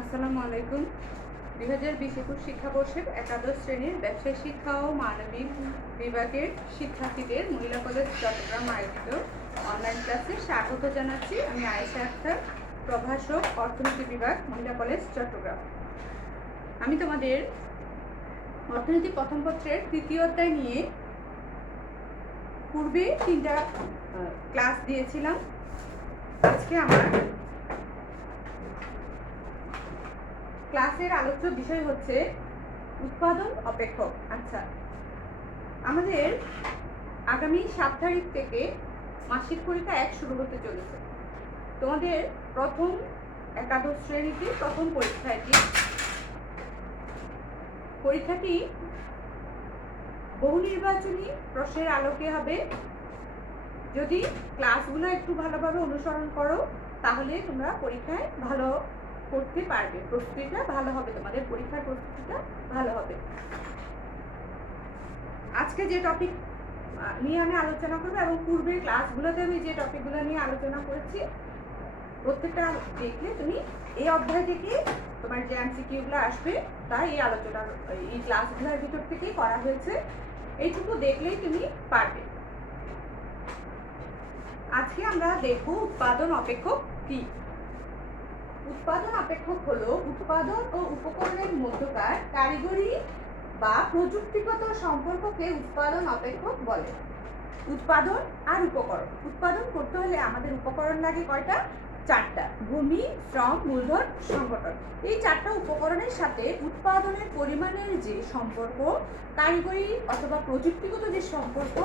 আসসালামু আলাইকুম। 2020-21 শিক্ষাবর্ষের একাদশ শ্রেণীর ব্যবসায় শিক্ষা ও মানবিক বিভাগের শিক্ষার্থীদের মহিলা কলেজ চট্টগ্রাম আয়োজিত অনলাইন ক্লাসে স্বাগত জানাচ্ছি। আমি আয়েশা আক্তার, প্রভাষক, অর্থনীতি বিভাগ, মহিলা কলেজ চট্টগ্রাম। আমি তোমাদের অর্থনীতি প্রথম পত্রের তৃতীয় অধ্যায় নিয়ে পূর্বে 3টা ক্লাস দিয়েছিলাম। আজকে আমার ক্লাসের আলোচ্য বিষয় হচ্ছে উৎপাদন অপেক্ষক। আচ্ছা, আমাদের আগামী 7 তারিখ থেকে মাসিক পরীক্ষা 1 শুরু হতে চলেছে। তোমাদের প্রথম একাদশ শ্রেণীতে প্রথম পরীক্ষাটি বহু নির্বাচনী প্রশ্নের আলোকে হবে। যদি ক্লাসগুলো একটু ভালোভাবে অনুসরণ করো তাহলে তোমরা পরীক্ষায় ভালো করতে পারবে, প্রস্তুতিটা ভালো হবে, তোমাদের পরীক্ষার প্রস্তুতিটা ভালো হবে। আজকে যে টপিক নিয়ে আমি আলোচনা করবো এবং পূর্বের ক্লাসগুলোতে আমি যে টপিকগুলো নিয়ে আলোচনা করেছি প্রত্যেকটা দেখলে তুমি এই অধ্যায় থেকে তোমার যে এমসিকিউগুলো আসবে তা এই আলোচনার এই ক্লাসগুলোর ভিতর থেকেই করা হয়েছে, এইটুকু দেখলেই তুমি পারবে। আজকে আমরা দেখব উৎপাদন অপেক্ষক কি। উৎপাদন অপেক্ষক হলো উৎপাদন ও উপকরণের মধ্যকার কারিগরি বা প্রযুক্তিগত সম্পর্ককে উৎপাদন অপেক্ষক বলে। উৎপাদন আর উপকরণ, উৎপাদন করতে হলে আমাদের উপকরণ লাগে কয়টা? 4টা। ভূমি, শ্রম, মূলধন, সংগঠন। এই 4টা উপকরণের সাথে উৎপাদনের পরিমাণের যে সম্পর্ক, কারিগরি অথবা প্রযুক্তিগত যে সম্পর্ক,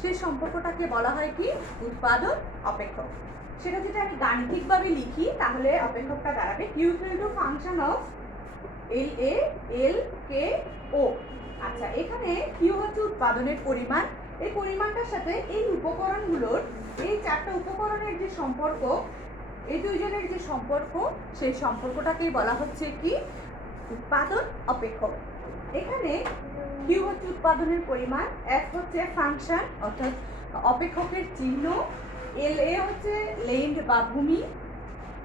সেই সম্পর্কটাকে বলা হয় কি? উৎপাদন অপেক্ষক। সেটা যদি আমি গাণিতিকভাবে লিখি তাহলে অপেক্ষকটা দাঁড়াবে Q = function of LA L K O। আচ্ছা, এখানে Q হচ্ছে উৎপাদনের পরিমাণ। এই পরিমাণটার সাথে এই উপকরণগুলোর, এই 4টা উপকরণের যে সম্পর্ক, এই দুইজনের যে সম্পর্ক, সেই সম্পর্কটাকেই বলা হচ্ছে কি? উৎপাদন অপেক্ষক। এখানে Q হচ্ছে উৎপাদনের পরিমাণ, F হচ্ছে ফাংশন অর্থাৎ অপেক্ষকের চিহ্ন, LA হচ্ছে ল্যান্ড বা ভূমি,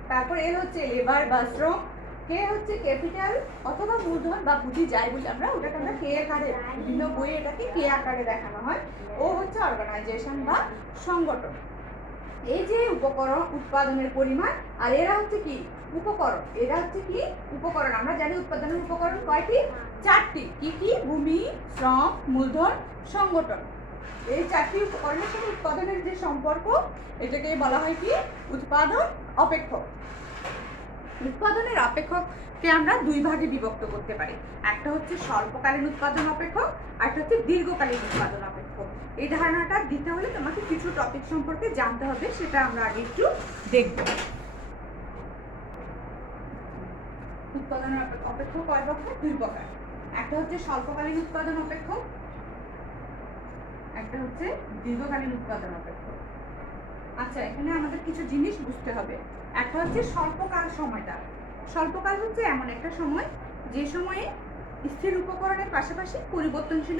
তারপর L হচ্ছে লেবার বা শ্রম, K হচ্ছে ক্যাপিটাল অথবা মূলধন বা পুঁজি, যাই বলি আমরা, ওটাকে আমরা কে আকারে, বিভিন্ন বইয়ে এটাকে কে আকারে দেখানো হয়। ও হচ্ছে অর্গানাইজেশন বা সংগঠন। এই যে উপকরণ, উৎপাদনের পরিমাণ, আর এরা হচ্ছে কি? উপকরণ। এরা হচ্ছে কি? উপকরণ। আমরা জানি উৎপাদনের উপকরণ কয়টি? 4টি। কি কি? ভূমি, শ্রম, মূলধন, সংগঠন। এই 4টি উপকরণের সাথে উৎপাদনের যে সম্পর্ক, এটাকে বলা হয় কি? উৎপাদন অপেক্ষক। উৎপাদনের অপেক্ষককে আমরা 2 ভাগে বিভক্ত করতে পারি। একটা হচ্ছে স্বল্পকালীন উৎপাদন অপেক্ষক, আর একটা হচ্ছে দীর্ঘকালীন উৎপাদন অপেক্ষক। এই ধারণাটা দিতে হলে তোমাকে কিছু টপিক সম্পর্কে জানতে হবে, সেটা আমরা আগে একটু দেখব। উৎপাদনের অপেক্ষক কয় প্রকার? 2 প্রকার। একটা হচ্ছে স্বল্পকালীন উৎপাদন অপেক্ষক, একটা হচ্ছে দীর্ঘকালীন উৎপাদন অপেক্ষক। আচ্ছা, এখানে আমাদের কিছু জিনিস বুঝতে হবে। একটা হচ্ছে স্বল্পকাল সময়টা। স্বল্পকাল হচ্ছে এমন একটা সময় যে সময়ে স্থির উপকরণের পাশাপাশি পরিবর্তনশীল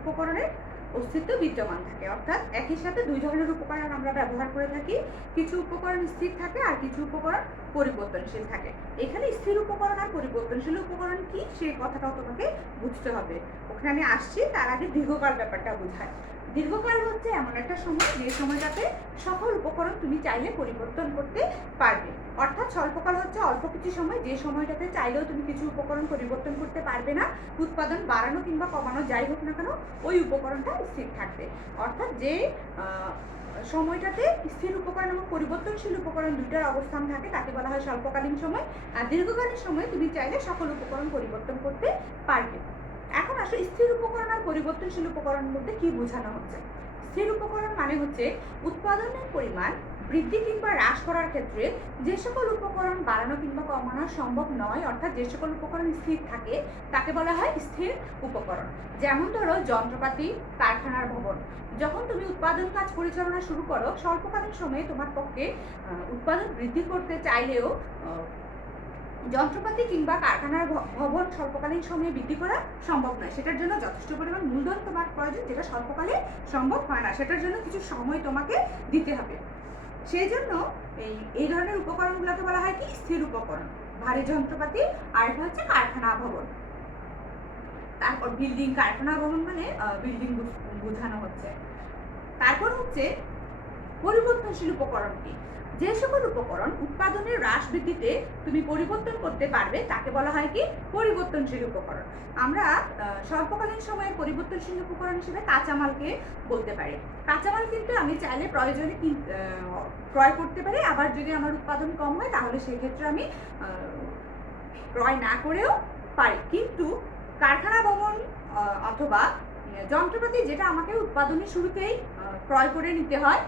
উপকরণের অস্তিত্ব বিদ্যমান থাকে। অর্থাৎ একই সাথে 2 ধরনের উপকরণ আমরা ব্যবহার করে থাকি। কিছু উপকরণ স্থির থাকে আর কিছু উপকরণ পরিবর্তনশীল থাকে। এখানে স্থির উপকরণ আর পরিবর্তনশীল উপকরণ কি, সেই কথাটাও তোমাকে বুঝতে হবে। ওখানে আমি আসছি, তার আগে দীর্ঘকাল ব্যাপারটা বোঝায়। দীর্ঘকাল হচ্ছে এমন একটা সময় যে সময়টাতে সকল উপকরণ তুমি চাইলে পরিবর্তন করতে পারবে। অর্থাৎ স্বল্পকাল হচ্ছে অল্প কিছু সময়, যে সময়টাতে চাইলেও তুমি কিছু উপকরণ পরিবর্তন করতে পারবে না। উৎপাদন বাড়ানো কিংবা কমানো যাই হোক না কেন, ওই উপকরণটা স্থির থাকবে। অর্থাৎ যে সময়টাতে স্থির উপকরণ এবং পরিবর্তনশীল উপকরণ দুইটার অবস্থান থাকে তাকে বলা হয় স্বল্পকালীন সময়। আর দীর্ঘকালীন সময় তুমি চাইলে সকল উপকরণ পরিবর্তন করতে পারবে। এখন আসলে স্থির উপকরণ আর পরিবর্তনশীল উপকরণের মধ্যে কি বোঝানো হচ্ছে? স্থির উপকরণ মানে হচ্ছে উৎপাদনের পরিমাণ বৃদ্ধি কিংবা হ্রাস করার ক্ষেত্রে যে সকল উপকরণ বাড়ানো কিংবা কমানো সম্ভব নয়, অর্থাৎ যে সকল উপকরণ স্থির থাকে তাকে বলা হয় স্থির উপকরণ। যেমন ধরো যন্ত্রপাতি, কারখানার ভবন। যখন তুমি উৎপাদন কাজ পরিচালনা শুরু করো, স্বল্পকালীন সময়ে তোমার পক্ষে উৎপাদন বৃদ্ধি করতে চাইলেও যন্ত্রপাতি কিংবা কারখানার ভবন স্বল্পকালীন সময়ে বৃদ্ধি করা সম্ভব নয়। সেটার জন্য যথেষ্ট পরিমাণ মূলধন তোমার প্রয়োজন, যেটা স্বল্পকালে সম্ভব হয় না। সেটার জন্য কিছু সময় তোমাকে দিতে হবে। সেই জন্য এই ধরনের উপকরণগুলোকে বলা হয় কি স্থির উপকরণ, ভারী যন্ত্রপাতি, আর এটা হচ্ছে কারখানা ভবন। তারপর বিল্ডিং, কারখানা ভবন মানে বিল্ডিং বোঝানো হচ্ছে। তারপর হচ্ছে পরিবর্তনশীল উপকরণ কি? যে সকল উপকরণ উৎপাদনের হ্রাস বৃদ্ধিতে তুমি পরিবর্তন করতে পারবে তাকে বলা হয় কি পরিবর্তনশীল উপকরণ। আমরা স্বল্পকালীন সময়ে পরিবর্তনশীল উপকরণ হিসেবে কাঁচামালকে বলতে পারি। কাঁচামাল কিন্তু আমি চাইলে প্রয়োজনে ক্রয় করতে পারি, আবার যদি আমার উৎপাদন কম হয় তাহলে সেক্ষেত্রে আমি ক্রয় না করেও পারি। কিন্তু কারখানা ভবন অথবা যন্ত্রপাতি যেটা আমাকে উৎপাদনের শুরুতেই ক্রয় করে নিতে হয়,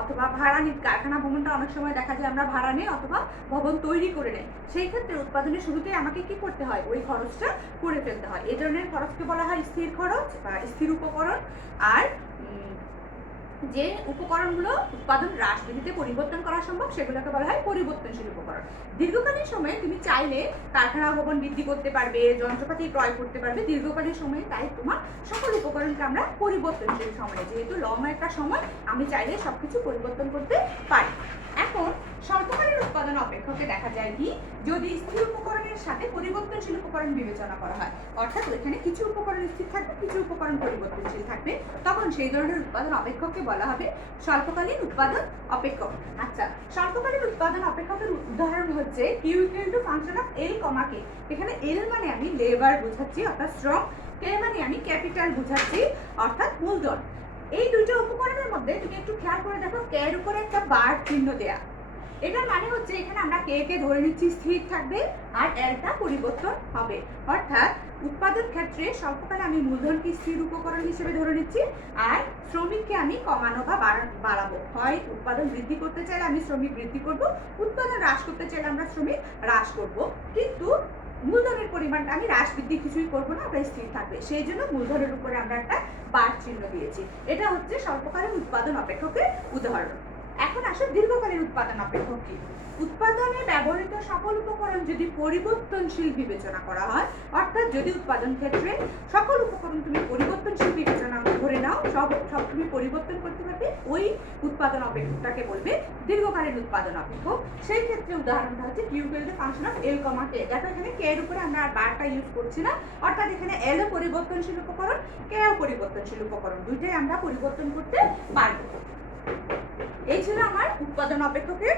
অথবা ভাড়া নিই, কারখানা ভবনটা অনেক সময় দেখা যায় আমরা ভাড়া নিই অথবা ভবন তৈরি করে নেই, সেই ক্ষেত্রে উৎপাদনের শুরুতেই আমাকে কি করতে হয়, ওই খরচটা করে ফেলতে হয়। এই ধরনের খরচকে বলা হয় স্থির খরচ বা স্থির উপকরণ। আর যে উপকরণগুলো উৎপাদন হ্রাস বৃদ্ধিতে পরিবর্তন করা সম্ভব সেগুলোকে বলা হয় পরিবর্তনশীল উপকরণ। দীর্ঘকালীন সময়ে তুমি চাইলে কারখানা ভবন বৃদ্ধি করতে পারবে, যন্ত্রপাতি ক্রয় করতে পারবে দীর্ঘকালীন সময়ে, তাই তোমার সকল উপকরণকে আমরা পরিবর্তনশীল সময়ে, যেহেতু লং একটা সময় আমি চাইলে সবকিছু পরিবর্তন করতে পারি। এখন স্বল্পকালীন উৎপাদন অপেক্ষকে দেখা যায় কি যদি স্থির উপকরণের সাথে পরিবর্তনশীল উপকরণ বিবেচনা করা হয়, অর্থাৎ ওইখানে কিছু উপকরণ স্থির থাকবে, কিছু উপকরণ পরিবর্তনশীল থাকবে, তখন সেই ধরনের উৎপাদন অপেক্ষককে বলা হবে স্বল্পকালীন উৎপাদন অপেক্ষক। আচ্ছা, স্বল্পকালীন উৎপাদন অপেক্ষকের উদাহরণ হচ্ছে Q equal to function of L comma K. এখানে এল মানে আমি লেবার বোঝাচ্ছি অর্থাৎ শ্রম, কে মানে আমি ক্যাপিটাল বোঝাচ্ছি অর্থাৎ মূলধন। এই দুইটা উপকরণের মধ্যে তুমি একটু খেয়াল করে দেখো কে এর উপরে একটা বার চিহ্ন দেয়া, এটার মানে হচ্ছে এখানে আমরা কে কে ধরে নিচ্ছি স্থির থাকবে আর এলটা পরিবর্তন হবে, অর্থাৎ উৎপাদন ক্ষেত্রে স্বল্পকালে আমি মূলধনকে স্থির উপকরণ হিসেবে ধরে নিচ্ছি আর শ্রমিককে আমি কমানো বা বাড়াবো। হয় উৎপাদন বৃদ্ধি করতে চাইলে আমি শ্রমিক বৃদ্ধি করব, উৎপাদন হ্রাস করতে চাইলে আমরা শ্রমিক হ্রাস করব, কিন্তু মূলধনের পরিমাণটা আমি হ্রাস বৃদ্ধি কিছুই করবো না, ওটা স্থির থাকবে। সেই জন্য মূলধনের উপরে আমরা একটা বার চিহ্ন দিয়েছি। এটা হচ্ছে স্বল্পকালীন উৎপাদন অপেক্ষকের উদাহরণ। এখন আসো দীর্ঘকালীন উৎপাদন অপেক্ষক কি? উৎপাদনে ব্যবহৃত সকল উপকরণ যদি পরিবর্তনশীল বিবেচনা করা হয়, অর্থাৎ যদি উৎপাদন ক্ষেত্রে সকল উপকরণ তুমি পরিবর্তনশীল বিবেচনা ধরে নাও, সব তুমি পরিবর্তন করতে পারবে, ওই উৎপাদন অপেক্ষকটাকে বলবে দীর্ঘকালীন উৎপাদন অপেক্ষক। সেই ক্ষেত্রে উদাহরণটা হচ্ছে Q equal to function of L comma K. দেখো এখানে কে এর উপরে আমরা আর বারটা ইউজ করছি না, অর্থাৎ এখানে এল ও পরিবর্তনশীল উপকরণ, কে ও পরিবর্তনশীল উপকরণ, দুইটাই আমরা পরিবর্তন করতে পারবো। এই ছিল আমার উৎপাদন অপেক্ষকের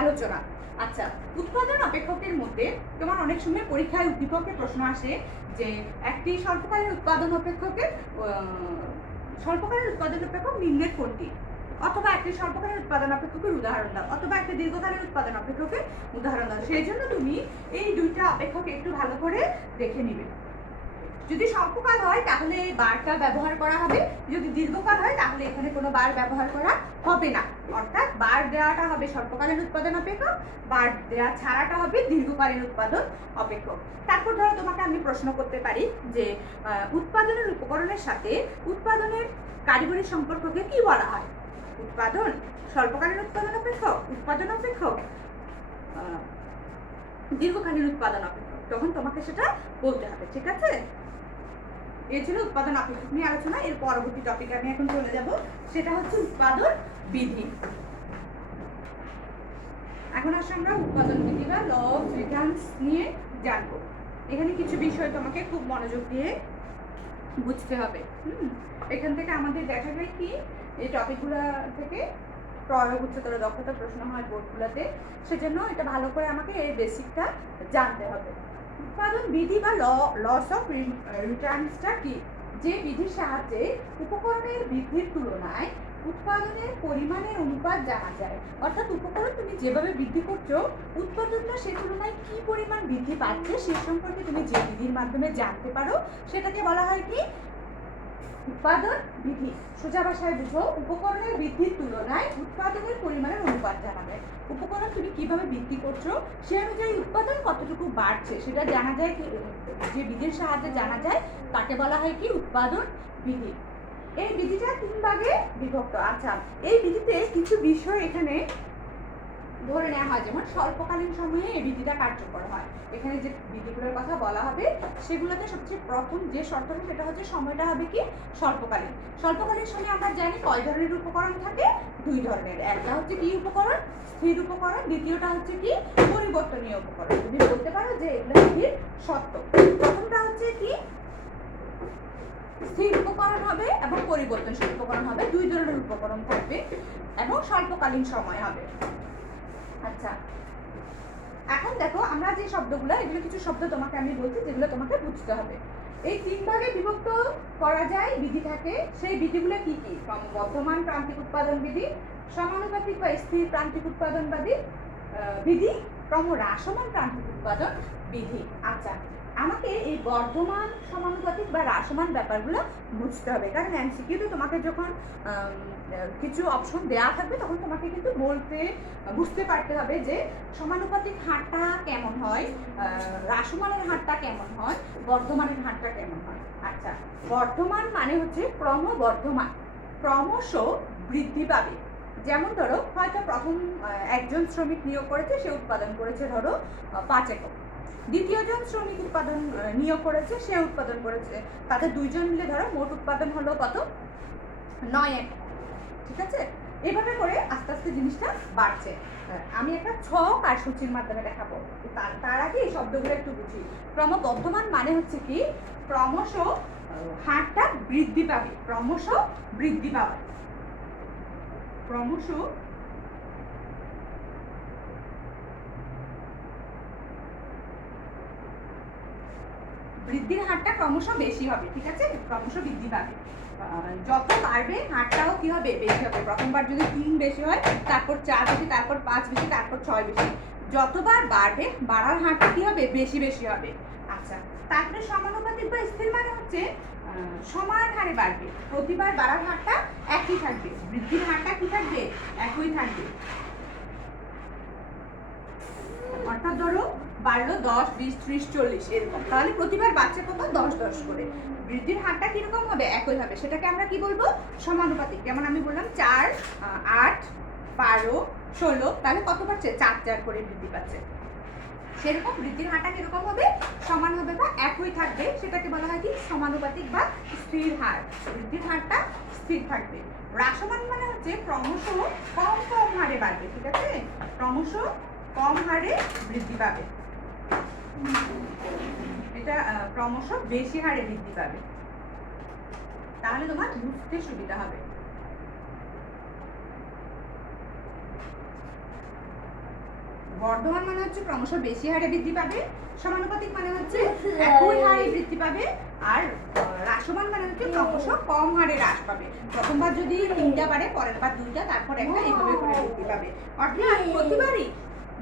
আলোচনা। আচ্ছা, উৎপাদন অপেক্ষকের মধ্যে তোমার অনেক সময় পরীক্ষায় উদ্দীপকে প্রশ্ন আসে যে একটি স্বল্পকালীন উৎপাদন অপেক্ষকের নিম্নের কোনটি, অথবা একটি স্বল্পকালীন উৎপাদন অপেক্ষকের উদাহরণ দাও, অথবা একটি দীর্ঘকালীন উৎপাদন অপেক্ষকের উদাহরণ দাও। সেই জন্য তুমি এই দুইটা অপেক্ষক একটু ভালো করে দেখে নিবে। যদি স্বল্পকাল হয় তাহলে এই বারটা ব্যবহার করা হবে, যদি দীর্ঘকাল হয় তাহলে এখানে কোনো বার ব্যবহার করা হবে না, অর্থাৎ বার দেওয়াটা হবে স্বল্পকালীন উৎপাদন অপেক্ষক, বার দেওয়া ছাড়াটা হবে দীর্ঘকালীন উৎপাদন অপেক্ষক। তারপর ধরো তোমাকে আমি প্রশ্ন করতে পারি যে উৎপাদনের উপকরণের সাথে উৎপাদনের কারিগরি সম্পর্ককে কি বলা হয়? উৎপাদন, স্বল্পকালীন উৎপাদন অপেক্ষক, উৎপাদন অপেক্ষক, দীর্ঘকালীন উৎপাদন অপেক্ষক, তখন তোমাকে সেটা বলতে হবে। ঠিক আছে, এই ছিল উৎপাদন অপেক্ষক নিয়ে আলোচনা। এর পরবর্তী টপিকে আমি এখন চলে যাব, সেটা হচ্ছে উৎপাদন বিধি। এখন আসলে আমরা উৎপাদন বিধি বা ল অফ রিটার্নস নিয়ে জানবো। এখানে কিছু বিষয় তোমাকে খুব মনোযোগ দিয়ে বুঝতে হবে। এখান থেকে আমাদের দেখা যায় কি এই টপিকগুলো থেকে প্রয়োগ উচ্চতর দক্ষতার প্রশ্ন হয় বোর্ডগুলোতে, সেজন্য এটা ভালো করে আমাকে এই বেসিকটা জানতে হবে। উৎপাদন বিধি বা লস অফ রিটার্নসটা কি? যে বিধির সাহায্যে উপকরণের বৃদ্ধির তুলনায় উৎপাদনের পরিমাণের অনুপাত জানা যায়, অর্থাৎ উপকরণ তুমি যেভাবে বৃদ্ধি করছো উৎপাদনটা সে তুলনায় কি পরিমাণ বৃদ্ধি পাচ্ছে সে সম্পর্কে তুমি যে বিধির মাধ্যমে জানতে পারো সেটাকে বলা হয় কি উৎপাদন বিধি। সোজা ভাষায় বুঝো, উপকরণের বৃদ্ধির তুলনায় উৎপাদনের পরিমাণের অনুপাত জানা যায়। উপকরণ তুমি কিভাবে বৃদ্ধি করছো সে অনুযায়ী উৎপাদন কতটুকু বাড়ছে সেটা জানা যায়, যে বিধির সাহায্যে জানা যায় তাকে বলা হয় কি উৎপাদন বিধি। এই বিধিটা 3 ভাগে বিভক্ত। আচ্ছা, এই বিধিতে কিছু বিষয় এখানে ধরে নেওয়া হয়, যেমন স্বল্পকালীন সময়ে এই বিধিটা কার্যকর হয়। এখানে যে বিধিগুলোর কথা বলা হবে সেগুলোতে সবচেয়ে প্রথম যে শর্তটা সেটা হচ্ছে সময়টা হবে কি স্বল্পকালীন। স্বল্পকালীন সময়ে আমরা জানি কয় ধরনের উপকরণ থাকে, দুই ধরনের, একটা হচ্ছে কি উপকরণ, স্থির উপকরণ, দ্বিতীয়টা হচ্ছে কি পরিবর্তনীয় উপকরণ। তুমি বলতে পারো যে এগুলো স্থির সত্য। প্রথমটা হচ্ছে কি স্থির উপকরণ হবে এবং পরিবর্তনশীল উপকরণ হবে, দুই ধরনের উপকরণ থাকবে এবং স্বল্পকালীন সময় হবে। আচ্ছা, এখন দেখো আমরা যে শব্দগুলো, এগুলো কিছু শব্দ তোমাকে আমি বলছি যেগুলো তোমাকে বুঝতে হবে। এই তিন ভাগে বিভক্ত করা যায় বিধি থাকে, সেই বিধিগুলো কি কি? ক্রমবর্ধমান প্রান্তিক উৎপাদন বিধি, সমানুপাতিক বা স্থির প্রান্তিক উৎপাদনবাদী বিধি, ক্রমহ্রাসমান প্রান্তিক উৎপাদন বিধি। আচ্ছা, আমাকে এই বর্ধমান, সমানুপাতিক বা হ্রাসমান ব্যাপারগুলো বুঝতে হবে, কারণ এমসিকিউতে তোমাকে যখন কিছু অপশন দেওয়া থাকবে তখন তোমাকে কিন্তু বুঝতে পারতে হবে যে সমানুপাতিক হারটা কেমন হয়, হ্রাসমানের হারটা কেমন হয়, বর্ধমানের হারটা কেমন হয়। আচ্ছা, বর্ধমান মানে হচ্ছে ক্রমবর্ধমান, ক্রমশ বৃদ্ধি পাবে। যেমন ধরো হয়তো প্রথম একজন শ্রমিক নিয়োগ করেছে, সে উৎপাদন করেছে ধরো 5 একক, দ্বিতীয়জন শ্রমিক নিয়োগ করেছে, সে উৎপাদন করেছে, তাদের দুইজন মিলে ধরো মোট উৎপাদন হলো কত? 9 একক। ঠিক আছে, এভাবে করে আস্তে আস্তে জিনিসটা বাড়ছে। আমি একটা ছক আর সূচির মাধ্যমে দেখাবো। তার আগে এই শব্দগুলো একটু বুঝি। ক্রমবর্ধমান মানে হচ্ছে কি ক্রমশ হারটা বৃদ্ধি পাবে, ক্রমশ বৃদ্ধি পাবে, ক্রমশ বৃদ্ধির হারটা ক্রমশ বেশি হবে। ঠিক আছে, ক্রমশ বৃদ্ধি পাবে, যত বাড়বে হারটাও কি হবে? বেশি হবে। প্রথমবার যদি 3 বেশি হয়, তারপর 4 বেশি, তারপর 5 বেশি, তারপর 6 বেশি, যতবার বাড়বে বাড়ার হারটা কি হবে? বেশি বেশি হবে। আচ্ছা, তারপরে সমানুপাতিক বা স্থির মানে হচ্ছে সমান হারে বাড়বে, প্রতিবার বাড়ার হারটা একই থাকবে, বৃদ্ধির হারটা কি থাকবে? একই থাকবে। অর্থাৎ ধরো বাড়লো 10, 20, 30, 40 এরকম, তাহলে প্রতিবার বাড়ছে কত? 10 10 করে। বৃদ্ধির হারটা কিরকম হবে? একই হবে। সেটাকে আমরা কি বলবো? সমানুপাতিক। যেমন আমি বললাম 4, 8, 12, 16, তাহলে কত পাচ্ছে? 4 4 করে বৃদ্ধি পাচ্ছে। সেরকম বৃদ্ধির হারটা কিরকম হবে? সমান হবে বা একই থাকবে, সেটাকে বলা হয় কি? সমানুপাতিক বা স্থির হার। বৃদ্ধির হারটা স্থির থাকবে। হ্রাসমান মানে হচ্ছে ক্রমশ কম কম হারে বাড়বে। ঠিক আছে, ক্রমশ কম হারে বৃদ্ধি পাবে, এটা ক্রমশ বেশি হারে বৃদ্ধি পাবে, তাহলে তোমার বুঝতে সুবিধা হবে। বর্ধমান মানে হচ্ছে ক্রমশ বেশি হারে বৃদ্ধি পাবে, সমানুপাতিক মানে হচ্ছে একই হারে বৃদ্ধি পাবে, আর হ্রাসমান মানে হচ্ছে ক্রমশ কম হারে হ্রাস পাবে। প্রথমবার যদি 3টা বাড়ে, পরের বার 2টা, তারপর 1টা, এইভাবে করে বৃদ্ধি পাবে। অর্থাৎ প্রতিবারই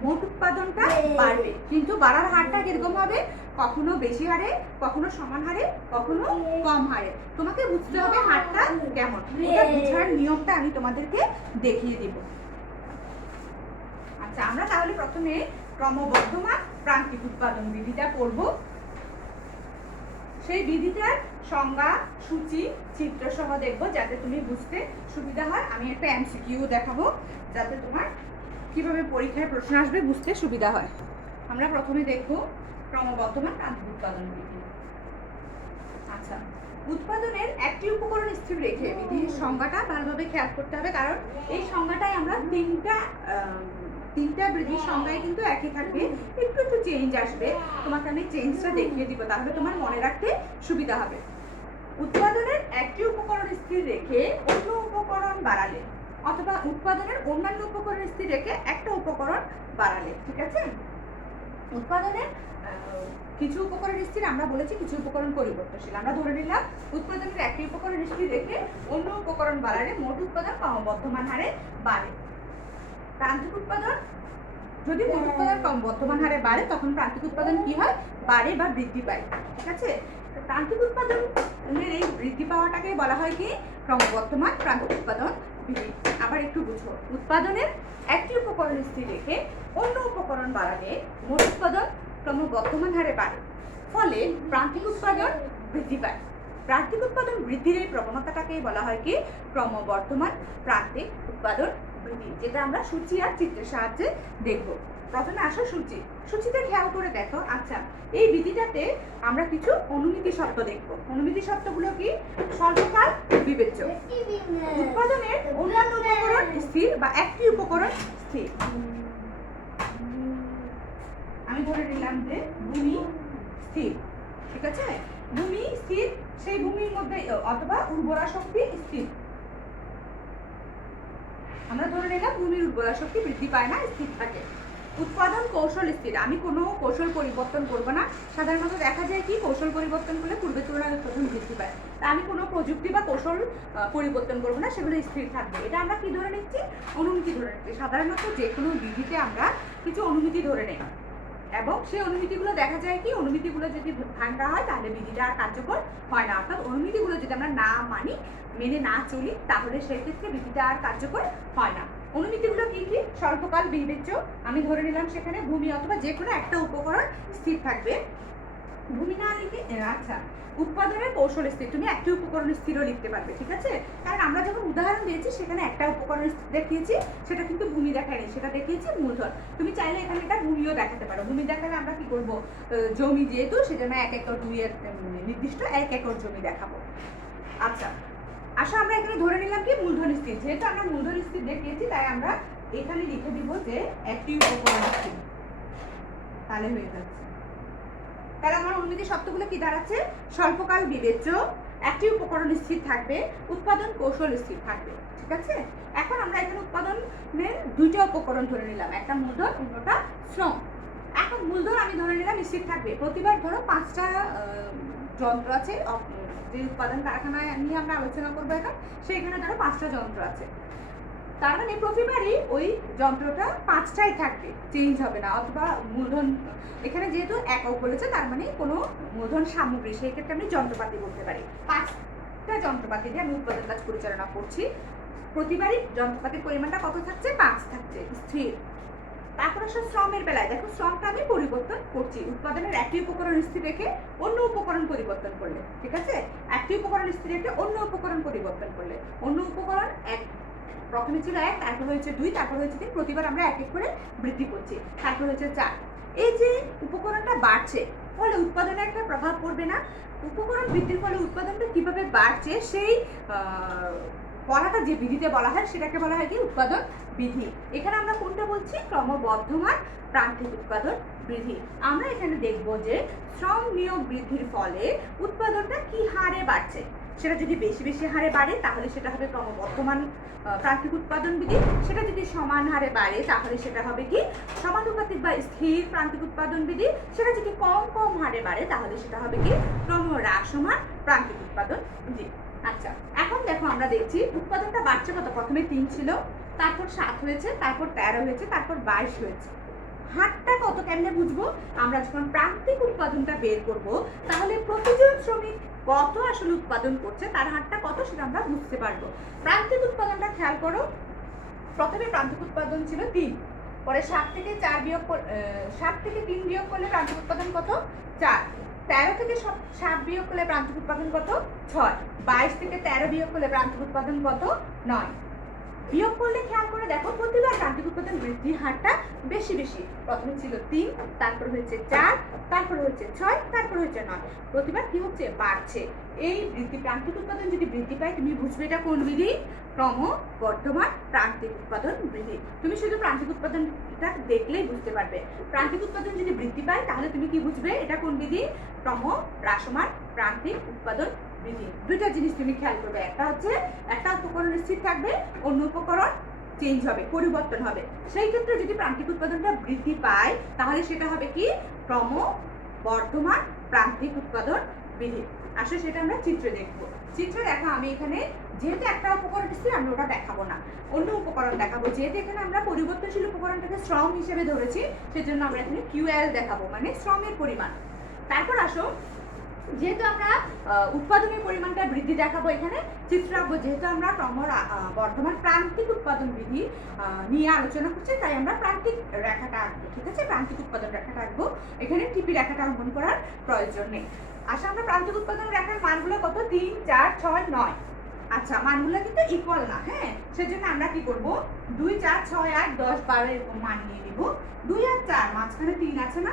মোট উৎপাদনটা বাড়বে, কিন্তু বাড়ার হারটা কিরকম হবে? কখনো বেশি হারে, কখনো সমান হারে, কখনো কম হারে। তোমাকে বুঝতে হবে হারটা কেমন। এটা বোঝার নিয়মটা আমি তোমাদেরকে দেখিয়ে দিব। আচ্ছা, আমরা তাহলে প্রথমে ক্রমবর্ধমান প্রান্তিক উৎপাদন বিধিটা পড়ব। সেই বিধিটার সংজ্ঞা, সূচি, চিত্র সহ দেখব, যাতে তুমি বুঝতে সুবিধা হয়। আমি একটা এমসিকিউ দেখাবো, যাতে তোমার কিভাবে পরীক্ষায় প্রশ্ন আসবে বুঝতে সুবিধা হয়। আমরা প্রথমে দেখব ক্রমবর্ধমান প্রান্তিক উৎপাদন বিধি। আচ্ছা, উৎপাদনের একটি উপকরণ স্থির রেখে বিধির সংজ্ঞাটা ভালোভাবে খেয়াল করতে হবে, কারণ এই সংজ্ঞাটাই আমরা তিনটা বিধির সংজ্ঞায় কিন্তু একই থাকবে, একটু একটু চেঞ্জ আসবে। তোমাকে আমি চেঞ্জটা দেখিয়ে দিব, তাহলে তোমার মনে রাখতে সুবিধা হবে। উৎপাদনের একটি উপকরণ স্থির রেখে অন্য উপকরণ বাড়ালে, অথবা উৎপাদনের অন্যান্য উপকরণ স্থির রেখে একটা উপকরণ বাড়ালে। ঠিক আছে, উৎপাদনের কিছু উপকরণ স্থির আমরা বলেছি, কিছু উপকরণ পরিবর্তনশীল। আমরা ধরে নিলাম উৎপাদনের একটি উপকরণ স্থির রেখে অন্য উপকরণ বাড়ালে মোট উৎপাদন ক্রমবর্ধমান হারে বাড়ে। প্রান্তিক উৎপাদন, যদি মোট উৎপাদন ক্রমবর্ধমান হারে বাড়ে, তখন প্রান্তিক উৎপাদন কি হয়? বাড়ে বা বৃদ্ধি পায়। ঠিক আছে, প্রান্তিক উৎপাদনের এই বৃদ্ধি পাওয়াটাকে বলা হয় কি? ক্রমবর্ধমান প্রান্তিক উৎপাদন বিধি। আবার একটু বুঝো, উৎপাদনের একটি উপকরণ স্থির রেখে অন্য উপকরণ বাড়ালে মোট উৎপাদন ক্রমবর্ধমান হারে বাড়ে, ফলে প্রান্তিক উৎপাদন বৃদ্ধি পায়। প্রান্তিক উৎপাদন বৃদ্ধির এই প্রবণতাটাকেই বলা হয় কি? ক্রমবর্ধমান প্রান্তিক উৎপাদন বিধি, যেটা আমরা সূচি আর চিত্রের সাহায্যে দেখব। প্রথমে আসো সূচিতে খেয়াল করে দেখো। আচ্ছা, এই বিধিটাতে আমরা কিছু অনুমিতি শর্ত দেখব। অনুমিতি শর্তগুলো কি? স্বল্পকাল বিবেচ্য, উৎপাদনের অন্যান্য উপকরণ স্থির একটি উপকরণ স্থির। আমি ধরে নিলাম যে ভূমি স্থির, ঠিক আছে? ভূমি স্থির, সেই ভূমির মধ্যে অথবা উর্বরা শক্তি স্থির। আমরা ধরে নিলাম ভূমির উর্বরা শক্তি বৃদ্ধি পায় না, স্থির থাকে। উৎপাদন কৌশল স্থির, আমি কোনো কৌশল পরিবর্তন করব না। সাধারণত দেখা যায় কি কৌশল পরিবর্তন করলে পূর্বের তুলনায় উৎপাদন বৃদ্ধি পায়, তা আমি কোনো প্রযুক্তি বা কৌশল পরিবর্তন করব না, সেগুলো স্থির থাকবে। এটা আমরা কি ধরে নিচ্ছি? অনুমিতি ধরে নিচ্ছি। সাধারণত যে কোনো বিধিতে আমরা কিছু অনুমিতি ধরে নেই এবং সেই অনুমিতিগুলো দেখা যায় কি অনুমিতিগুলো যদি ভাঙা হয় তাহলে বিধিটা আর কার্যকর হয় না। অর্থাৎ অনুমিতিগুলো যদি আমরা না মানি, মেনে না চলি, তাহলে সেক্ষেত্রে বিধিটা আর কার্যকর হয় না। অনুমিতিগুলো কি কি? স্বল্পকাল বিবেচ্য, আমি ধরে নিলাম সেখানে ভূমি অথবা যে কোনো একটা উপকরণ স্থির থাকবে। ভূমি না লিখে আচ্ছা, উৎপাদনের কৌশল স্থির, তুমি একটি উপকরণ স্থিরও লিখতে পারবে, ঠিক আছে? কারণ আমরা যখন উদাহরণ দিয়েছি সেখানে একটা উপকরণ দেখিয়েছি, সেটা কিন্তু ভূমি দেখায়নি, সেটা দেখিয়েছি মূলধন। তুমি চাইলে এখানে এটা ভূমিও দেখাতে পারো। ভূমি দেখালে আমরা কি করব, জমি যেহেতু সেজন্য 1 একর 2 নির্দিষ্ট 1 একর জমি দেখাবো। আচ্ছা, আসলে আমরা এখানে ধরে নিলাম কি মূলধন স্থির। যেহেতু আমরা মূলধন স্থির দেখিয়েছি তাই আমরা এখানে লিখে দিব যে একটি উপকরণ স্থির, তাহলে হয়ে যাচ্ছে। তাহলে আমার অনুমিতি শব্দগুলো কি দাঁড়াচ্ছে? স্বল্পকাল বিবেচ্য, একটি উপকরণ স্থির থাকবে, উৎপাদন কৌশল স্থির থাকবে, ঠিক আছে? এখন আমরা এখানে উৎপাদনের দুইটা উপকরণ ধরে নিলাম, একটা মূলধন, অন্যটা শ্রম। এখন মূলধন আমি ধরে নিলাম স্থির থাকবে। প্রতিবার ধরো 5টা যন্ত্র আছে, যে উৎপাদন কারখানায় নিয়ে আমরা আলোচনা করবো এখন, সেইখানে ধরো 5টা যন্ত্র আছে। তার মানে প্রতিবারই ওই যন্ত্রটা 5টাই থাকবে, চেঞ্জ হবে না। অথবা মূলধন এখানে যেহেতু একক বলেছে, তার মানে কোনো মূলধন সামগ্রী, সেই ক্ষেত্রে আমি যন্ত্রপাতি বলতে পারি। 5টা যন্ত্রপাতি দিয়ে আমি উৎপাদন কাজ পরিচালনা করছি। প্রতিবারই যন্ত্রপাতির পরিমাণটা কত থাকছে? 5 থাকছে, স্থির। তারপর আসলে শ্রমের বেলায় দেখো, শ্রমটা আমি পরিবর্তন করছি। উৎপাদনের একটি উপকরণ স্থির রেখে অন্য উপকরণ পরিবর্তন করলে, ঠিক আছে? একটি উপকরণ স্থির রেখে অন্য উপকরণ পরিবর্তন করলে, অন্য উপকরণ এক, প্রথমে ছিল 1, তারপর হয়েছে 2, তারপর হয়েছে 3, প্রতিবার আমরা 1 এক করে বৃদ্ধি করছি, তারপর হয়েছে 4। এই যে উপকরণটা বাড়ছে, ফলে উৎপাদনে একটা প্রভাব পড়বে না? উপকরণ বৃদ্ধির ফলে উৎপাদনটা কিভাবে বাড়ছে সেই পড়াটা যে বিধিতে বলা হয় সেটাকে বলা হয় কি? উৎপাদন বিধি। এখানে আমরা কোনটা বলছি? ক্রমবর্ধমান প্রান্তিক উৎপাদন বৃদ্ধি। আমরা এখানে দেখব যে শ্রম নিয়োগ বৃদ্ধির ফলে উৎপাদনটা কি হারে বাড়ছে। সেটা যদি বেশি বেশি হারে বাড়ে তাহলে সেটা হবে ক্রমবর্ধমান প্রান্তিক উৎপাদন বিধি। সেটা যদি সমান হারে বাড়ে তাহলে সেটা হবে কি? সমানুপাতিক বা স্থির প্রান্তিক উৎপাদন বিধি। সেটা যদি কম কম হারে বাড়ে তাহলে সেটা হবে কি? ক্রমহ্রাসমান প্রান্তিক উৎপাদন বিধি। আচ্ছা, এখন দেখো আমরা দেখছি উৎপাদনটা বাড়ছে কত? প্রথমে 3 ছিল, তারপর 7 হয়েছে, তারপর 13 হয়েছে, তারপর 22 হয়েছে। হারটা কত কেমনে বুঝবো? আমরা যখন প্রান্তিক উৎপাদনটা বের করব তাহলে প্রতিজন শ্রমিক কত আসলে উৎপাদন করছে তার হারটা কত সেটা আমরা বুঝতে পারবো। প্রান্তিক উৎপাদনটা খেয়াল করো, প্রথমে প্রান্তিক উৎপাদন ছিল 3, পরে 7 থেকে 3 বিয়োগ করলে প্রান্তিক উৎপাদন কত? 4। 13 থেকে 7 বিয়োগ করলে প্রান্তিক উৎপাদন কত? 6। 22 থেকে 13 বিয়োগ করলে প্রান্তিক উৎপাদন কত? 9। বিয়োগ করলে খেয়াল করে দেখো প্রতিবার প্রান্তিক উৎপাদন বৃদ্ধির হারটা বেশি বেশি। প্রথমে ছিল 3, তারপর হয়েছে 4, তারপর হয়েছে 6, তারপর হয়েছে 9। প্রতিবার কি হচ্ছে? বাড়ছে। এই বৃদ্ধি, প্রান্তিক উৎপাদন যদি বৃদ্ধি পায় তুমি বুঝবে এটা কোন বিধি? ক্রমবর্ধমান প্রান্তিক উৎপাদন বৃদ্ধি। তুমি শুধু প্রান্তিক উৎপাদনটা দেখলেই বুঝতে পারবে। প্রান্তিক উৎপাদন যদি বৃদ্ধি পায় তাহলে তুমি কি বুঝবে এটা কোন বিধি? ক্রমহ্রাসমান প্রান্তিক উৎপাদন বৃদ্ধি। দুইটা জিনিস তুমি খেয়াল করবে, একটা হচ্ছে একটা উপকরণ স্থির থাকবে, অন্য উপকরণ চেঞ্জ হবে, পরিবর্তন হবে। সেই ক্ষেত্রে যদি প্রান্তিক উৎপাদনটা বৃদ্ধি পায় তাহলে সেটা হবে কি? ক্রমবর্ধমান প্রান্তিক উৎপাদন বৃদ্ধি। আসলে সেটা আমরা চিত্রে দেখবো। চিত্রে দেখা, আমি এখানে যেহেতু একটা উপকরণ স্থির আমি ওটা দেখাবো না, অন্য উপকরণ দেখাবো। যেহেতু এখানে আমরা পরিবর্তনশীল উপকরণটাকে শ্রম হিসেবে ধরেছি সেজন্য আমরা এখানে QL দেখাবো, মানে শ্রমের পরিমাণ। তারপর আসো, যেহেতু আমরা উৎপাদনের পরিমাণটা বৃদ্ধি দেখাবো, এখানে চিত্র আঁকবো। যেহেতু আমরা ক্রমবর্ধমান প্রান্তিক উৎপাদন বিধি নিয়ে আলোচনা করছি তাই আমরা প্রান্তিক রেখাটা আঁকবো, ঠিক আছে? প্রান্তিক উৎপাদন রেখাটা আঁকবো, এখানে টিপি রেখাটা অঙ্কন করার প্রয়োজন নেই। আচ্ছা, আমরা প্রান্তিক উৎপাদন রেখার মানগুলো কত? 3, 4, 6, 9। আচ্ছা, মানগুলো কিন্তু ইকুয়াল না, হ্যাঁ? সেজন্য আমরা কি করব? 2, 4, 6, 8, 10, 12 এরকম মান নিয়ে নিব। 2 আর 4 মাঝখানে 3 আছে না?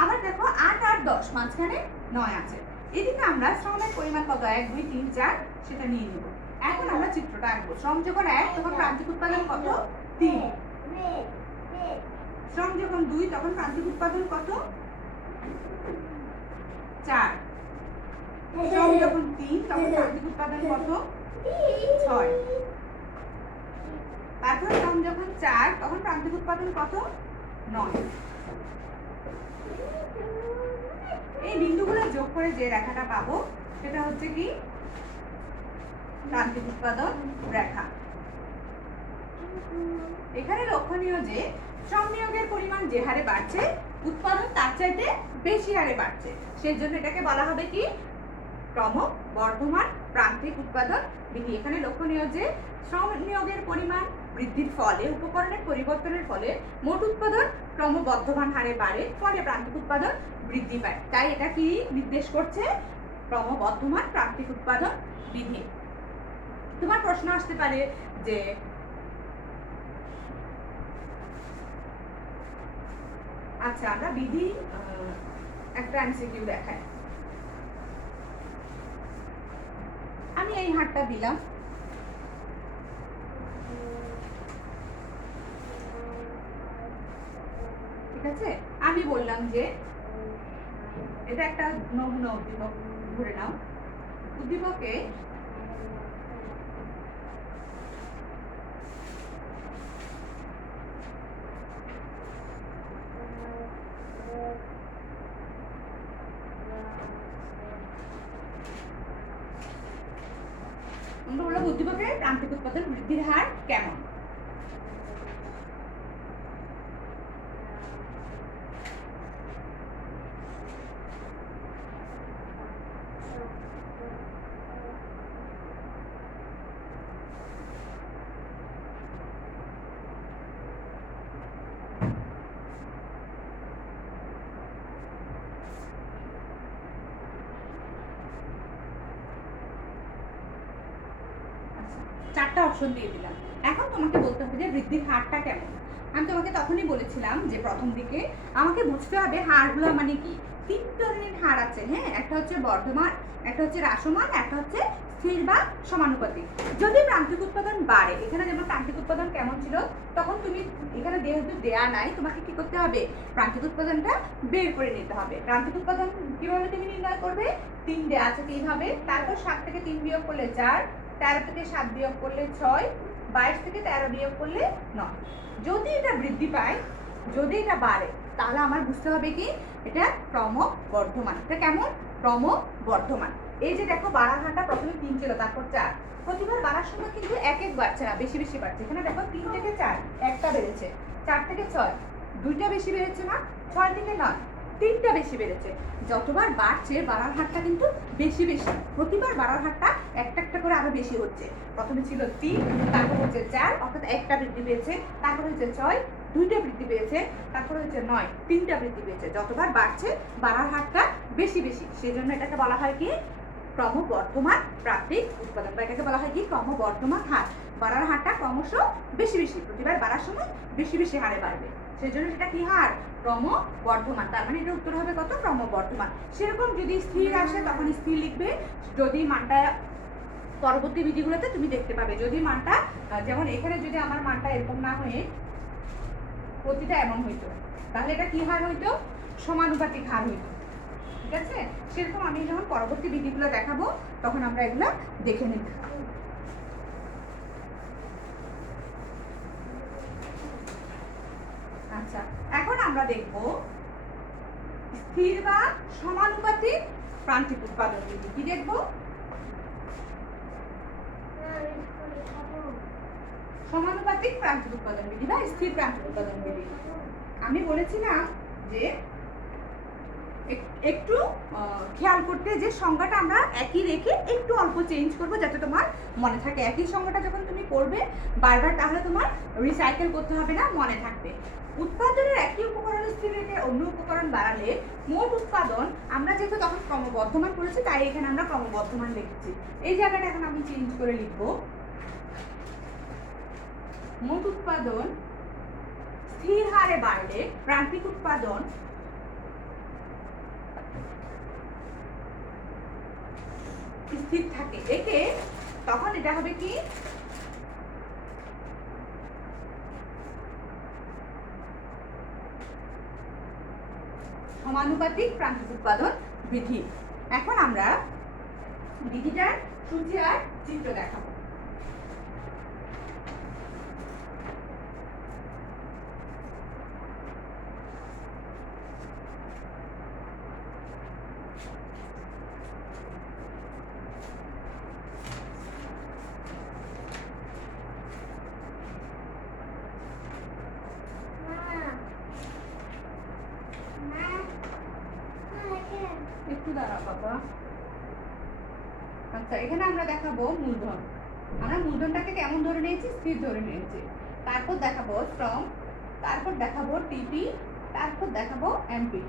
আবার দেখো 8 আর 10 মাঝখানে 9 আছে। এদিকে আমরা শ্রমের পরিমাণ কত? 1, 2, 3, 4 সেটা নিয়ে নেব। এখন আমরা চিত্রটা আঁকবো। শ্রম যখন 1 তখন প্রান্তিক উৎপাদন কত? 3। শ্রম যখন 2 তখন প্রান্তিক উৎপাদন কত? 4। শ্রম যখন 3 তখন প্রান্তিক উৎপাদন কত? 6। তারপর শ্রম যখন 4 তখন প্রান্তিক উৎপাদন কত? 9। এই বিন্দুগুলো যোগ করে যে রেখাটা পাবো সেটা হচ্ছে কি প্রান্তিক উৎপাদন রেখা। এখানে লক্ষণীয় যে শ্রম নিয়োগের পরিমাণ যে হারে বাড়ছে উৎপাদন তার চাইতে বেশি হারে বাড়ছে, সেজন্য এটাকে বলা হবে কি ক্রমবর্ধমান প্রান্তিক উৎপাদন বিধি। এখানে লক্ষণীয় যে শ্রম নিয়োগের পরিমাণ বৃদ্ধির ফলে উপকরণের পরিবর্তনের ফলে মোট উৎপাদন ক্রমবর্ধমান হারে বাড়ে, ফলে প্রান্তিক উৎপাদন বৃদ্ধি পায়। তাই এটা কি নির্দেশ করছে? ক্রমবর্ধমান প্রান্তিক উৎপাদন বিধি। তোমার প্রশ্ন আসতে পারে যে আচ্ছা আমরা বিধি একটা এমসিকিউ দেখাই। আমি এই হারটা দিলাম, ঠিক আছে? আমি বললাম যে এটা একটা নমুনা উদ্দীপক, ধরে নাও উদ্দীপকে আমরা বললাম উদ্দীপকে প্রান্তিক উৎপাদন বৃদ্ধির হার কেমন। চারটা অপশন দিয়ে দিলাম। এখন তোমাকে বলতে হবে যে বৃদ্ধির হারটা কেমন। আমি তোমাকে তখনই বলেছিলাম যে প্রথম দিকে আমাকে বুঝতে হবে হারগুলো মানে কি। 3 ধরনের হার আছে, হ্যাঁ, একটা হচ্ছে বর্ধমান, একটা হচ্ছে হ্রাসমান, একটা হচ্ছে স্থির বা সমানুপাতিক। যদি প্রান্তিক উৎপাদন বাড়ে, এখানে যেমন প্রান্তিক উৎপাদন কেমন ছিল, তখন তুমি এখানে যেহেতু দেয়া নাই তোমাকে কি করতে হবে? প্রান্তিক উৎপাদনটা বের করে নিতে হবে। প্রান্তিক উৎপাদন কিভাবে তুমি নির্ণয় করবে? 3 দেয়া আছে কিভাবে, তারপর 7 থেকে 3 বিয়োগ করলে 4, 13 থেকে 7 বিয়োগ করলে 6, 22 থেকে 13 বিয়োগ করলে 9। যদি এটা বৃদ্ধি পায়, যদি এটা বাড়ে, তাহলে আমার বুঝতে হবে কি এটা ক্রমবর্ধমান। এটা কেমন? ক্রমবর্ধমান। এই যে দেখো বাড়ার হারটা প্রথমে 3 ছিল, তারপর 4। প্রতিবার বাড়ার সময় কিন্তু এক এক বাড়ছে না, বেশি বেশি বাড়ছে। এখানে দেখো 3 থেকে 4 একটা বেড়েছে, 4 থেকে 6 দুইটা বেশি বেড়েছে না, 6 থেকে 9 3টা বেশি বেড়েছে। যতবার বাড়ছে বাড়ার হারটা কিন্তু বেশি বেশি, প্রতিবার বাড়ার হারটা একটা একটা করে আরো বেশি হচ্ছে। প্রথমে ছিল 3, তারপর হচ্ছে 4, অর্থাৎ একটা বৃদ্ধি পেয়েছে, তারপর হচ্ছে 6 দুইটা বৃদ্ধি পেয়েছে, তারপর হচ্ছে 9 তিনটা বৃদ্ধি পেয়েছে। যতবার বাড়ছে বাড়ার হারটা বেশি বেশি, সেজন্য এটাকে বলা হয় কি ক্রমবর্ধমান প্রান্তিক উৎপাদন, বা এটাকে বলা হয় কি ক্রমবর্ধমান হার। বাড়ার হারটা ক্রমশ বেশি বেশি, প্রতিবার বাড়ার সময় বেশি বেশি হারে বাড়বে, সেজন্য সেটা কি হার? ক্রমবর্ধমান। তার মানে এটা উত্তর হবে কত? ক্রমবর্ধমান। সেরকম যদি স্থির আসে তখন স্থির লিখবে। যদি মানটা পরবর্তী বিধিগুলোতে তুমি দেখতে পাবে, যদি মানটা যেমন এখানে যদি আমার মানটা এরকম না হয়ে প্রতিটা এমন হইতো, তাহলে এটা কি হার হইতো? সমানুপাতিক হার হইতো, ঠিক আছে? সেরকম আমি যখন পরবর্তী বিধিগুলো দেখাবো তখন আমরা এগুলো দেখে নিব। আচ্ছা, এখন আমরা দেখব স্থির বা সমানুপাতিক প্রান্তিক উৎপাদন বিধি। কি দেখব? সমানুপাতিক প্রান্তিক উৎপাদন বিধি বা স্থির প্রান্তিক উৎপাদন বিধি। আমি বলেছিলাম যে একটু খেয়াল করতে, যে সংজ্ঞাটা আমরা একই রেখে একটু অল্প চেঞ্জ করব যাতে তোমার মনে থাকে। একই সংজ্ঞাটা যখন তুমি করবে বারবার, তাহলে তোমার রিসাইকেল করতে হবে না, মনে থাকবে। উৎপাদনের একই উপকরণ স্থির রেখে অন্য উপকরণ বাড়ালে মোট উৎপাদন, আমরা যেহেতু তখন ক্রমবর্ধমান করেছি তাই এখানে আমরা ক্রমবর্ধমান লিখেছি। এই জায়গাটা এখন আমি চেঞ্জ করে লিখব মোট উৎপাদন স্থির হারে বাড়লে প্রান্তিক উৎপাদন স্থির থাকে। একে তখন এটা হবে কি, সমানুপাতিক প্রান্তিক উৎপাদন বৃদ্ধি। এখন আমরা বিধিটার সূচি আর চিত্র দেখাবো। একটু দাঁড়াও বাবা। আচ্ছা, এখানে আমরা দেখাবো মূলধন। আমরা মূলধনটাকে কেমন ধরে নিয়েছি? স্থির ধরে নিয়েছি। তারপর দেখাবো শ্রম, তারপর দেখাবো টিপি, তারপর দেখাবো এমপি।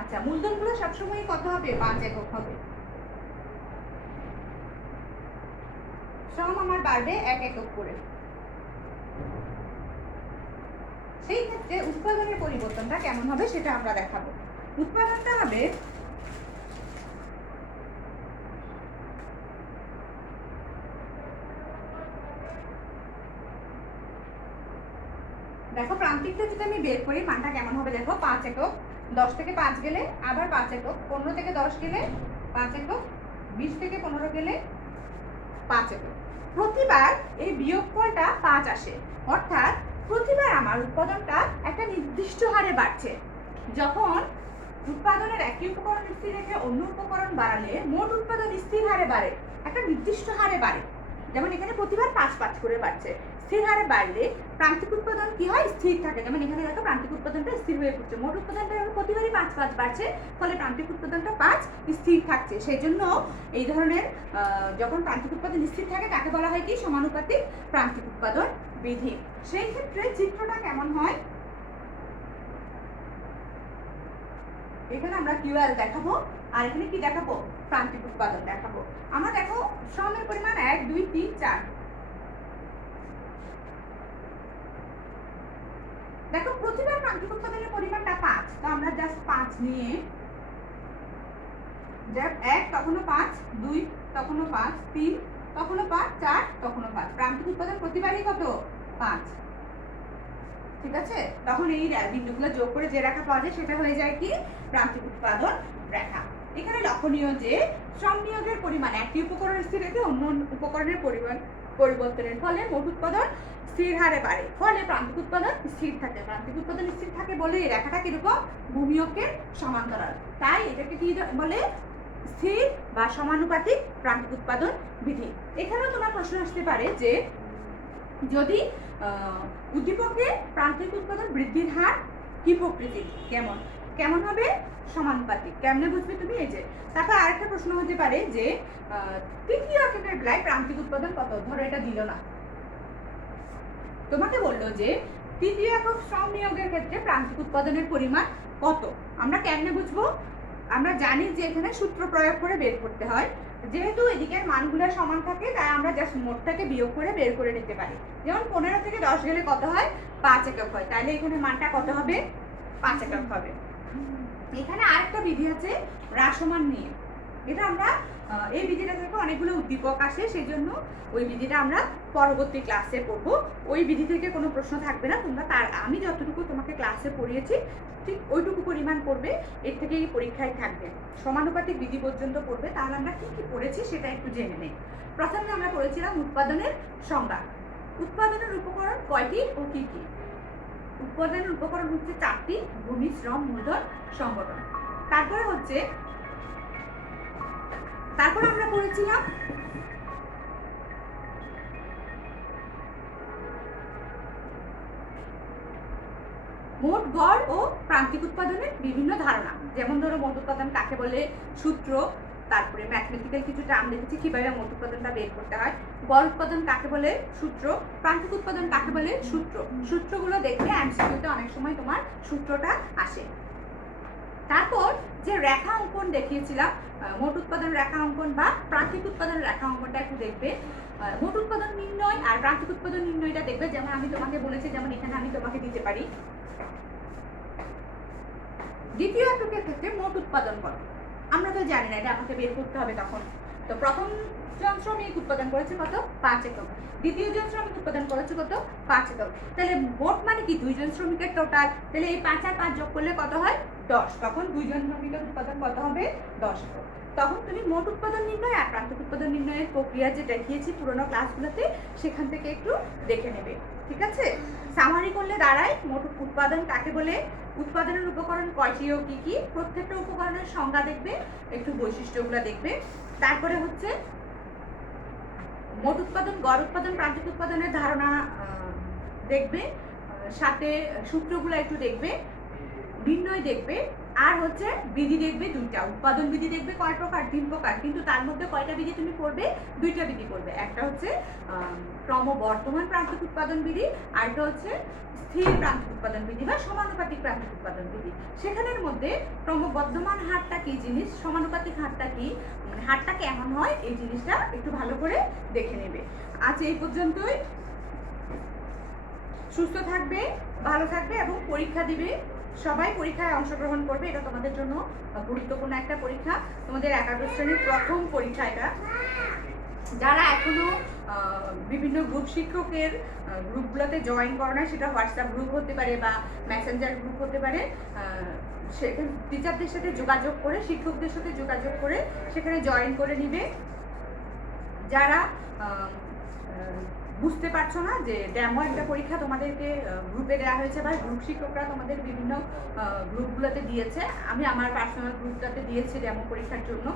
আচ্ছা, মূলধনগুলো সবসময় কত হবে? 5 একক হবে। শ্রম আমার বাড়বে 1 একক করে। সেই ক্ষেত্রে উৎপাদনের পরিবর্তনটা কেমন হবে সেটা আমরা দেখাবো। উৎপাদনটা হবে দেখো, প্রান্তিকটা যদি আমি বের করি মানটা কেমন হবে দেখো, 5 একক, 10 থেকে 5 গেলে আবার 5 একক, 15 থেকে 10 গেলে 5 একক, 20 থেকে 15 গেলে 5 একক। প্রতিবার এই বিয়োগফলটা 5 আসে, অর্থাৎ প্রতিবার আমার উৎপাদনটা একটা নির্দিষ্ট হারে বাড়ছে। যখন উৎপাদনের একই উপকরণ স্থির রেখে অন্য উপকরণ বাড়ালে মোট উৎপাদন স্থির হারে বাড়ে, একটা নির্দিষ্ট হারে বাড়ে। যেমন এখানে প্রতিবার 5 করে বাড়ছে। স্থির হারে বাড়লে প্রান্তিক উৎপাদন কি হয়? স্থির থাকে। যেমন এখানে দেখো প্রান্তিক উৎপাদনটা স্থির হয়ে পড়ছে, মোট উৎপাদনটা প্রতিবারই 5 বাড়ছে, ফলে প্রান্তিক উৎপাদনটা 5 স্থির থাকছে। সেই জন্য এই ধরনের যখন প্রান্তিক উৎপাদন স্থির থাকে তাকে বলা হয় কি? সমানুপাতিক প্রান্তিক উৎপাদন বিধি। সেই ক্ষেত্রে চিত্রটা কেমন হয়? এখানে আমরা কিউএল দেখাবো, আর এখানে কি দেখাবো? প্রান্তিক উৎপাদন দেখাবো। আমরা দেখো শ্রমের পরিমাণ 1, 2, 3, 4। দেখো প্রতিবার প্রান্তিক উৎপাদনের পরিমাণটা 5, তো আমরা জাস্ট 5 নিয়ে, 1 তখনও 5, 2 তখনও 5, 3 তখনও 5, 4 তখনও 5। প্রান্তিক উৎপাদন প্রতিবারই কত? 5। ঠিক আছে, তখন এই বিন্দুগুলো যোগ করে যে রেখা পাওয়া যায় সেটা হয়ে যায় কি? প্রান্তিক উৎপাদন রেখা। এখানে লক্ষণীয় যে শ্রম নিয়োগের পরিমাণ একটি উপকরণ স্থির রেখে অন্য উপকরণের পরিমাণ পরিবর্তনের ফলে মোট উৎপাদন স্থির হারে বাড়ে, ফলে প্রান্তিক উৎপাদন স্থির থাকে। প্রান্তিক উৎপাদন স্থির থাকে বলে এই রেখাটা কিরকম? ভূমিয়কের সমান্তরাল। তাই এটাকে কি বলে? স্থির বা সমানুপাতিক প্রান্তিক উৎপাদন বিধি। এখানেও তোমার প্রশ্ন আসতে পারে যে যদি উদ্দীপকে প্রান্তিক উৎপাদন বৃদ্ধির হার কি প্রকৃতি, কেমন হবে? সমানুপাতিক। কেমনে বুঝবে তুমি? এই যে তারপর আরেকটা প্রশ্ন হতে পারে যে তৃতীয় এককের বেলায় প্রান্তিক উৎপাদন কত? ধরো এটা দিল না, তোমাকে বললো যে তৃতীয় একক শ্রম নিয়োগের ক্ষেত্রে প্রান্তিক উৎপাদনের পরিমাণ কত। আমরা কেমনে বুঝবো? আমরা জানি যে এখানে সূত্র প্রয়োগ করে বের করতে হয়। যেহেতু এদিকের মানগুলো সমান থাকে তাই আমরা জাস্ট মোটটাকে বিয়োগ করে বের করে নিতে পারি। যেমন 15 থেকে 10 গেলে কত হয়? 5 একক হয়, তাহলে এখানে মানটা কত হবে? 5 একক হবে। এখানে আরেকটা বিধি আছে হ্রাসমান নিয়ে। এটা আমরা এই বিধিটা থেকে অনেকগুলো উদ্দীপক আসে, সেই জন্য ওই বিধিটা আমরা পরবর্তী ক্লাসে পড়বো। ওই বিধি থেকে কোনো প্রশ্ন থাকবে না, তোমরা আমি যতটুকু তোমাকে ক্লাসে পড়িয়েছি ঠিক ওইটুকু পরিমাণ পড়বে, এর থেকে এই পরীক্ষায় থাকবে। সমানুপাতিক বিধি পর্যন্ত পড়বে। তাহলে আমরা কি কি পড়েছি সেটা একটু জেনে নেই। প্রথমে আমরা পড়েছিলাম উৎপাদনের সংজ্ঞা। উৎপাদনের উপকরণ কয়টি ও কি কি? উৎপাদনের উপকরণ হচ্ছে 4টি: ভূমি, শ্রম, মূলধন, সংগঠন। তারপরে আমরা পড়েছিলাম মোট গড় ও প্রান্তিক উৎপাদনের বিভিন্ন ধারণা। যেমন ধরো মোট উৎপাদন কাকে বলে, সূত্র, তারপরে ম্যাথমেটিক্যাল কিছু টার্ম দেখেছি কিভাবে মোট উৎপাদনটা বের করতে হয়। গড় উৎপাদন কাকে বলে, সূত্র। প্রান্তিক উৎপাদন কাকে বলে, সূত্র। সূত্রগুলো দেখলে এমসিকিউতে অনেক সময় তোমার সূত্রটা আসে। তারপর যে রেখা অঙ্কন দেখিয়েছিলাম, মোট উৎপাদন রেখা অঙ্কন বা প্রান্তিক উৎপাদন রেখা অঙ্কনটা একটু দেখবে। মোট উৎপাদন নির্ণয় আর প্রান্তিক উৎপাদন নির্ণয়টা দেখবে। যেমন আমি তোমাকে বলেছি, যেমন এখানে আমি তোমাকে দিতে পারি দ্বিতীয় এককের ক্ষেত্রে মোট উৎপাদন কত। আমরা তো জানি না, এটা আমাকে বের করতে হবে। তখন তো প্রথম জন শ্রমিক উৎপাদন করেছে কত? 5 একক। দ্বিতীয় জন শ্রমিক উৎপাদন করেছে কত? 5 একক। তাহলে মোট মানে কি 2 জন শ্রমিকের টোটাল। তাহলে এই 5 আর 5 যোগ করলে কত হয়? 10। তখন 2 জন শ্রমিকের উৎপাদন কত হবে? 10 একক। তখন তুমি মোট উৎপাদন নির্ণয় আর প্রান্তিক উৎপাদন নির্ণয়ের প্রক্রিয়া যে দেখিয়েছি পুরোনো ক্লাসগুলোতে সেখান থেকে একটু দেখে নেবে। ঠিক আছে? সামারি করলে দাঁড়ায় মোট উৎপাদন কাকে বলে, উৎপাদনের উপকরণ কয়টি ও কি কি, প্রত্যেকটা উপকরণের সংজ্ঞা দেখবে, একটু বৈশিষ্ট্যগুলো দেখবে। তারপরে হচ্ছে মোট উৎপাদন, গড় উৎপাদন, প্রান্তিক উৎপাদনের ধারণা দেখবে, সাথে সূত্রগুলো একটু দেখবে, নির্ণয় দেখবে, আর হচ্ছে বিধি দেখবে 2টা। উৎপাদন বিধি দেখবে কয় প্রকার? 3 প্রকার, কিন্তু তার মধ্যে কয়টা বিধি তুমি পড়বে? 2টা বিধি পড়বে। একটা হচ্ছে ক্রমবর্ধমান প্রান্তিক উৎপাদন বিধি, আর একটা হচ্ছে স্থির প্রান্তিক উৎপাদন বিধি বা সমানুপাতিক প্রান্তিক উৎপাদন বিধি। সেখানের মধ্যে ক্রমবর্ধমান হারটা কি জিনিস, সমানুপাতিক হারটা কি, হারটা কেমন হয়, এই জিনিসটা একটু ভালো করে দেখে নেবে। আজ এই পর্যন্তই। সুস্থ থাকবে, ভালো থাকবে এবং পরীক্ষা দিবে। সবাই পরীক্ষায় অংশগ্রহণ করবে, এটা তোমাদের জন্য গুরুত্বপূর্ণ একটা পরীক্ষা, তোমাদের একাদশ শ্রেণীর প্রথম পরীক্ষা এটা। যারা এখনো বিভিন্ন গ্রুপ শিক্ষকের গ্রুপগুলোতে জয়েন করো না, সেটা হোয়াটসঅ্যাপ গ্রুপ হতে পারে বা মেসেঞ্জার গ্রুপ হতে পারে, সেখানে টিচারদের সাথে যোগাযোগ করে, শিক্ষকদের সাথে যোগাযোগ করে সেখানে জয়েন করে নিবে। যারা বুঝতে পারছো না যে ডেমো একটা পরীক্ষা তোমাদেরকে গ্রুপে দেওয়া হয়েছে বা গ্রুপ শিক্ষকরা তোমাদের বিভিন্ন গ্রুপগুলোতে দিয়েছে, আমি আমার পার্সোনাল গ্রুপটাতে দিয়েছি ডেমো পরীক্ষার জন্য।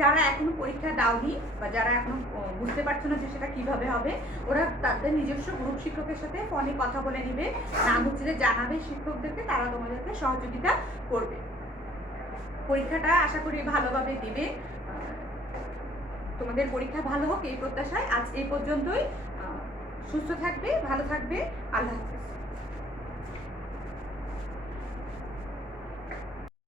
যারা এখনো পরীক্ষা দাওনি বা যারা এখনো বুঝতে পারছো না যে সেটা কিভাবে হবে, ওরা তাদের নিজস্ব গ্রুপ শিক্ষকের সাথে ফোনে কথা বলে নিবে, নাম হচ্ছে যে জানাবে শিক্ষকদেরকে, তারা তোমাদেরকে সহযোগিতা করবে। পরীক্ষাটা আশা করি ভালোভাবে দিবে, তোমাদের পরীক্ষা ভালো হোক এই প্রত্যাশায় আজ এই পর্যন্তই। সুস্থ থাকবে, ভালো থাকবে, আল্লাহ হাফেজ।